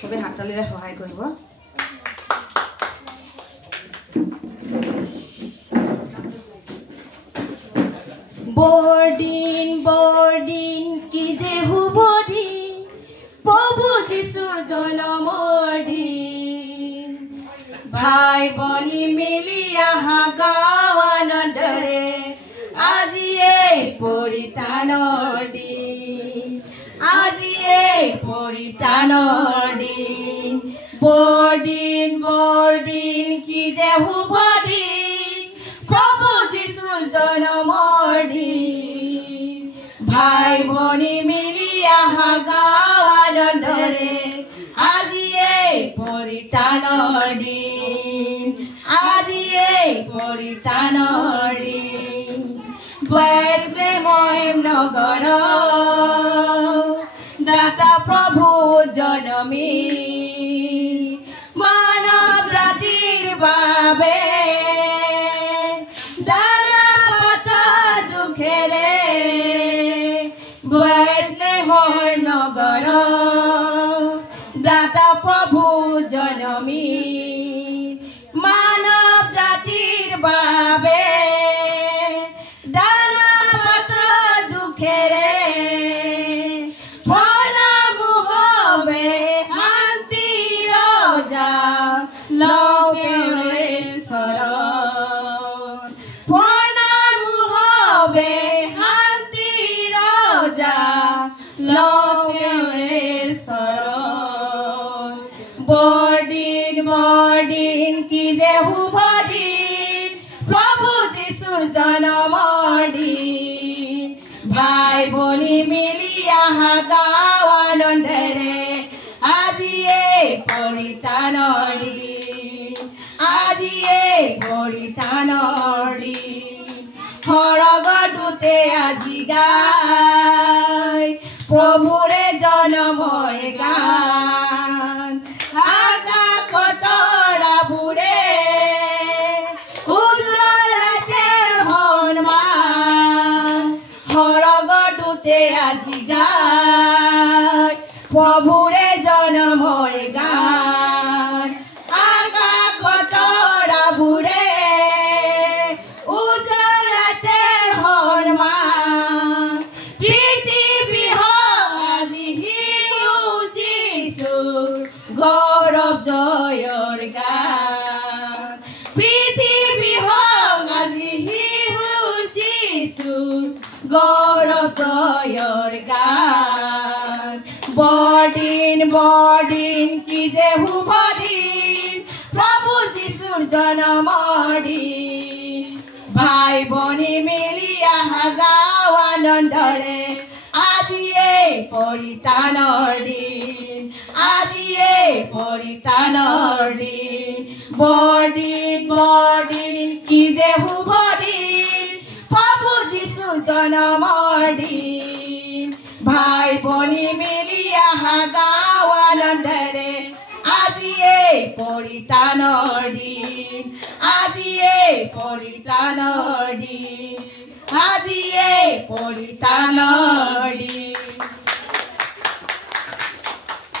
সবে হাততালিৰে সহায় কৰিব বৰদিন কি যে হুবদি প্ৰভু যীশুৰ জন্মৰ দিন ভাই বনি মিলি আহা গাঁও আনন্দৰে আজি এই পৰিত্ৰাণৰ দিন আজি এই পৰিত্ৰাণৰ দিন বৰদিন কি যে হুবদিন প্ৰভু যীশুৰ জন্মৰ দিন ভাই ভনী মিলি আহা গাঁও আনন্দৰে আজি এই পৰিত্ৰাণৰ দিন আজি এই পৰিত্ৰাণৰ দিন বেথলেহেম নগৰ দাতা প্ৰভু জনমী মানৱ জাতিৰ বাবে দানা পাতা দুখেৰে বেথলেহেম নগৰ দাতা প্ৰভু জনমী মানৱ জাতিৰ বাবে দানা পাতা দুখেৰে প্ৰণামুহবে শান্তিৰ ৰজা লৌকেৰে শৰণ প্ৰণামুহবে শান্তিৰ ৰজা লৌকেৰে শৰণ বৰদিন কি যে শুভদিন প্ৰভু যীশুৰ জন্মৰ দিন ভাই ভনী মিলি আহা গাঁও আনন্দৰে আজি এই পৰিত্ৰাণৰ দিন আজি এই পৰিত্ৰাণৰ দিন সৰগৰ দূতে আজি গায় প্ৰভুৰে জন্মৰ গান আকাশৰ তৰাবোৰে উজ্বলাইছে সন্মান সৰগৰ দূতে আজি গায় প্ৰভুৰে জন্মৰ গান আকাশৰ তৰাবোৰে উজ্বলাইছে সন্মান পৃথিৱী আজি যিশু গৌৰৱ জয়ৰ গান পৃথিৱী আজি যিশু গৌৰৱ জয়ৰ গান বৰদিন কি যে শুভদিন প্ৰভু যীশুৰ জন্মৰ দিন ভাই ভনী মিলি আহা গাঁও আনন্দৰে আজি এই পৰিত্ৰাণৰ দিন আজি এই পৰিত্ৰাণৰ দিন বৰদিন কি যে শুভদিন প্ৰভু যীশুৰ জন্মৰ দিন ভাই ভনী মিলি আহা গাঁও আনন্দৰে আজি এই পৰিত্ৰাণৰ দিন আজি এই পৰিত্ৰাণৰ দিন আজি এই পৰিত্ৰাণৰ দিন